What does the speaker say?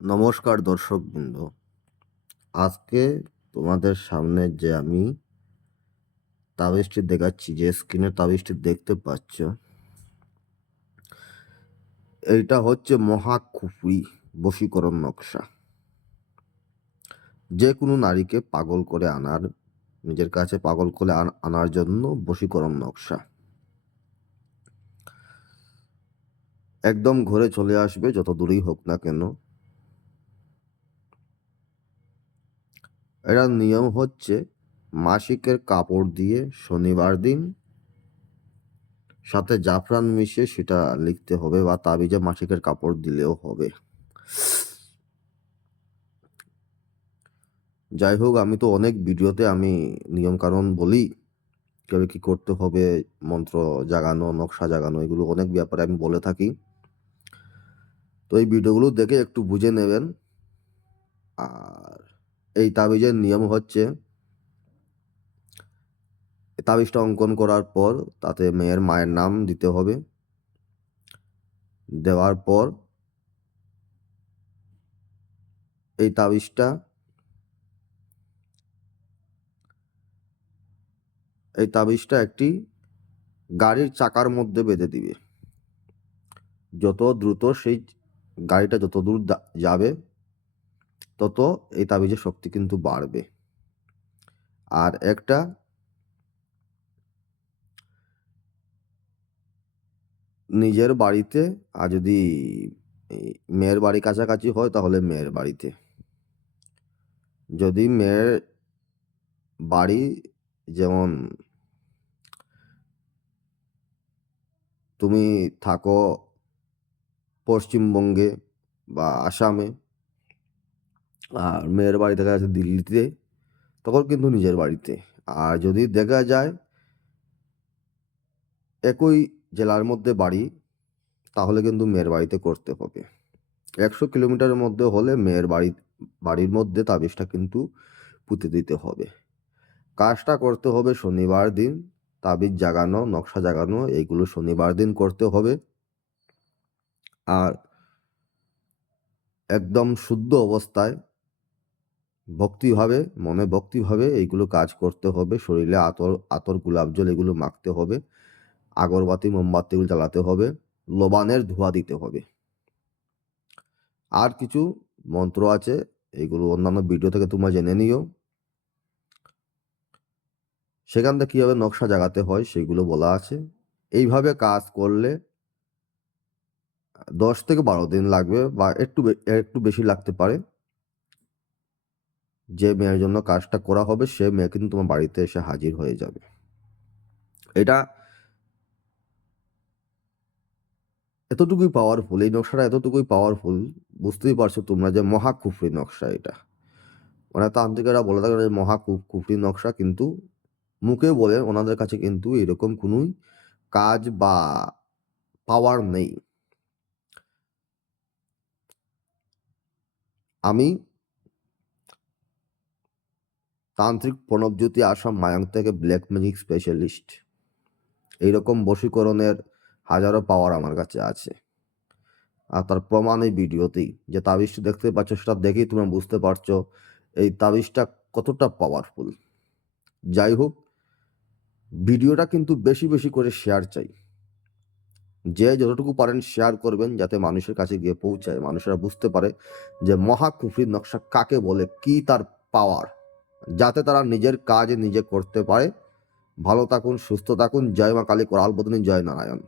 নমস্কার দর্শকবৃন্দ। আজকে তোমাদের সামনে যে আমি তাবিজটি দেখাচ্ছি, যে স্ক্রিনে তাবিজটি দেখতে পাচ্ছ, এইটা হচ্ছে মহাখুফরি বশীকরণ নকশা। যে কোনো নারীকে পাগল করে আনার, নিজের কাছে পাগল করে আনার জন্য বশীকরণ নকশা। একদম ঘরে চলে আসবে যত দূরেই হোক না কেন। এটার নিয়ম হচ্ছে মাসিকের কাপড় দিয়ে শনিবার দিন সাথে জাফরান মিশিয়ে সেটা লিখতে হবে, বা তাবিজে মাসিকের কাপড় দিলেও হবে। যাই হোক, আমি তো অনেক ভিডিওতে আমি নিয়মকানুন বলি, কীভাবে কী করতে হবে, মন্ত্র জাগানো, নকশা জাগানো, এগুলো অনেক ব্যাপারে আমি বলে থাকি। তো এই ভিডিওগুলো দেখে একটু বুঝে নেবেন। আর এই তাবিজের নিয়ম হচ্ছে, তাবিজটা অঙ্কন করার পর তাতে মেয়ের মায়ের নাম দিতে হবে। দেওয়ার পর এই তাবিজটা একটি গাড়ির চাকার মধ্যে বেঁধে দিবে। যত দ্রুত সেই গাড়িটা যত দূর যাবে, তত এই তাবিজের শক্তি কিন্তু বাড়বে। আর একটা নিজের বাড়িতে, আর যদি মেয়ের বাড়ি কাছাকাছি হয় তাহলে মেয়ের বাড়িতে। যদি মেয়ের বাড়ি, যেমন তুমি থাকো পশ্চিমবঙ্গে বা আসামে, আর মেয়ের বাড়ি দেখা যাচ্ছে দিল্লিতে, তখন কিন্তু নিজের বাড়িতে। আর যদি দেখা যায় একই জেলার মধ্যে বাড়ি, তাহলে কিন্তু মেয়ের বাড়িতে করতে হবে। 100 কিলোমিটারের মধ্যে হলে মেয়ের বাড়ির মধ্যে তাবিজটা কিন্তু পুঁতে দিতে হবে। কাজটা করতে হবে শনিবার দিন। তাবিজ জাগানো, নকশা জাগানো, এইগুলো শনিবার দিন করতে হবে। আর একদম শুদ্ধ অবস্থায় ভক্তিভাবে, মনে ভক্তিভাবে এইগুলো কাজ করতে হবে। শরীরে আতর গোলাপ জল এগুলো মাখতে হবে, আগরবাতি মোমবাতিগুলো জ্বালাতে হবে, লবানের ধোঁয়া দিতে হবে। আর কিছু মন্ত্র আছে, এইগুলো অন্যান্য ভিডিও থেকে তোমরা জেনে নিও। সেখান থেকে কীভাবে নকশা জাগাতে হয় সেগুলো বলা আছে। এইভাবে কাজ করলে 10 থেকে 12 দিন লাগবে, বা একটু বেশি লাগতে পারে। যে মেয়ের জন্য কাজটা করা হবে সে মেয়ে কিন্তু তোমার বাড়িতে এসে হাজির হয়ে যাবে। এটা এতটুকুই পাওয়ারফুল, এই নকশাটা এতটুকুই পাওয়ারফুল, বুঝতেই পারছো তোমরা যে মহাকুফরি নকশা এটা। মানে তান্ত্রিকেরা বলে থাকে যে কুফরি নকশা, কিন্তু মুখে বলে ওনাদের কাছে কিন্তু এরকম কোনোই কাজ বা পাওয়ার নেই। আমি তান্ত্রিক প্রণবজ্যোতি আসাম মায়াং থেকে ব্ল্যাক ম্যাজিক স্পেশালিস্ট। এইরকম বশীকরণের হাজারো পাওয়ার আমার কাছে আছে। আর তার প্রমাণ এই ভিডিওতেই, যে তাবিজটা দেখতে পাচ্ছ, সেটা দেখেই তোমরা বুঝতে পারছো এই তাবিজটা কতটা পাওয়ারফুল। যাই হোক, ভিডিওটা কিন্তু বেশি বেশি করে শেয়ার চাই। যে যতটুকু পারেন শেয়ার করবেন, যাতে মানুষের কাছে গিয়ে পৌঁছায়, মানুষেরা বুঝতে পারে যে মহাকুফরি নকশা কাকে বলে, কি তার পাওয়ার, যাতে তারা নিজের কাজ নিজে করতে পারে। ভালো থাকুন, সুস্থ থাকুন। জয় মা কালী, কোরাল বদনী, জয় নারায়ণ।